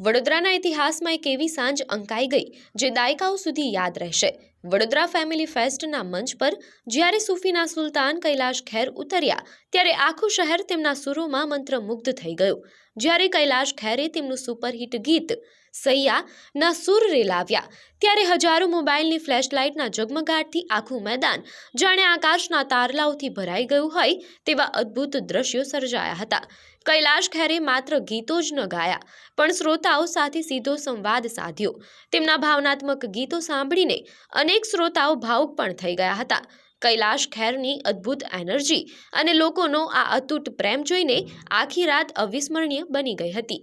વડોદરાના ઇતિહાસમાં એક એવી સાંજ અંકાઈ ગઈ જે દાયકાઓ સુધી યાદ રહેશે। વડોદરા ફેમિલી ફેસ્ટના મંચ પર જ્યારે સૂફીના સુલતાન કૈલાશ ખેર ઉતર્યા ત્યારે આખું શહેર તેમના સુરોમાં મંત્રમુગ્ધ થઈ ગયું। જ્યારે કૈલાશ ખેરે તેમનું સુપરહિટ ગીત સૈયાના સૂર રેલાવ્યા ત્યારે હજારો મોબાઈલની ફ્લેશલાઇટના ઝગમગાટથી આખું મેદાન જાણે આકાશના તારલાઓથી ભરાઈ ગયું હોય તેવા અદ્ભુત દ્રશ્યો સર્જાયા હતા। કૈલાશ ખેરે માત્ર ગીતો જ ન ગાયા પણ શ્રોતાઓ સાથે સીધો સંવાદ સાધ્યો। તેમના ભાવનાત્મક ગીતો સાંભળીને અનેક શ્રોતાઓ ભાવુક પણ થઈ ગયા હતા। કૈલાશ ખેરની અદ્ભુત એનર્જી અને લોકોનો આ અતૂટ પ્રેમ જોઈને આખી રાત અવિસ્મરણીય બની ગઈ હતી।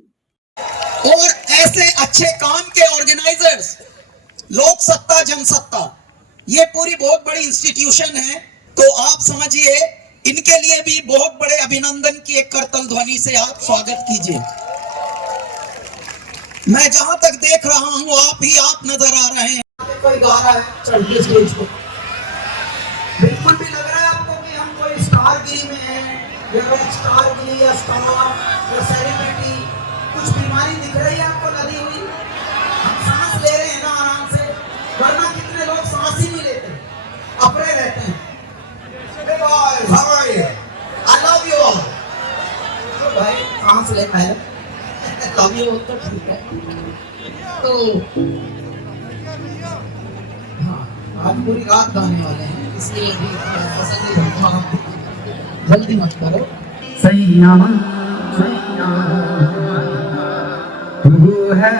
और ऐसे अच्छे काम के ऑर्गेनाइजर्स, लोक सत्ता जनसत्ता, ये पूरी बहुत बड़ी इंस्टीट्यूशन है। तो आप समझिए इनके लिए भी बहुत बड़े अभिनंदन की एक करतल ध्वनि से आप स्वागत कीजिए। मैं जहां तक देख रहा हूं आप ही आप नजर आ रहे हैं। कोई गा रहा है चढ़ के स्टेज पे, बिल्कुल भी लग रहा है आपको कि हम कोई स्टारगिरी में हैं या कोई स्टारगिरी या स्टार या सेलिब्रिटी, कुछ बीमारी दिख रही है आपको लगी हुई? हम सांस ले रहे हैं ना आराम से, वरना कितने लोग सांस ही नहीं लेते, अपने रहते हैं। Hey boys, how are you? I love you all. तो भाई सांस ले पहले, love you तो ठीक है। तो हाँ, आज पूरी रात गाने वाले हैं, इसलिए भी पसंदीदा जल्दी मत करो। सैया तू है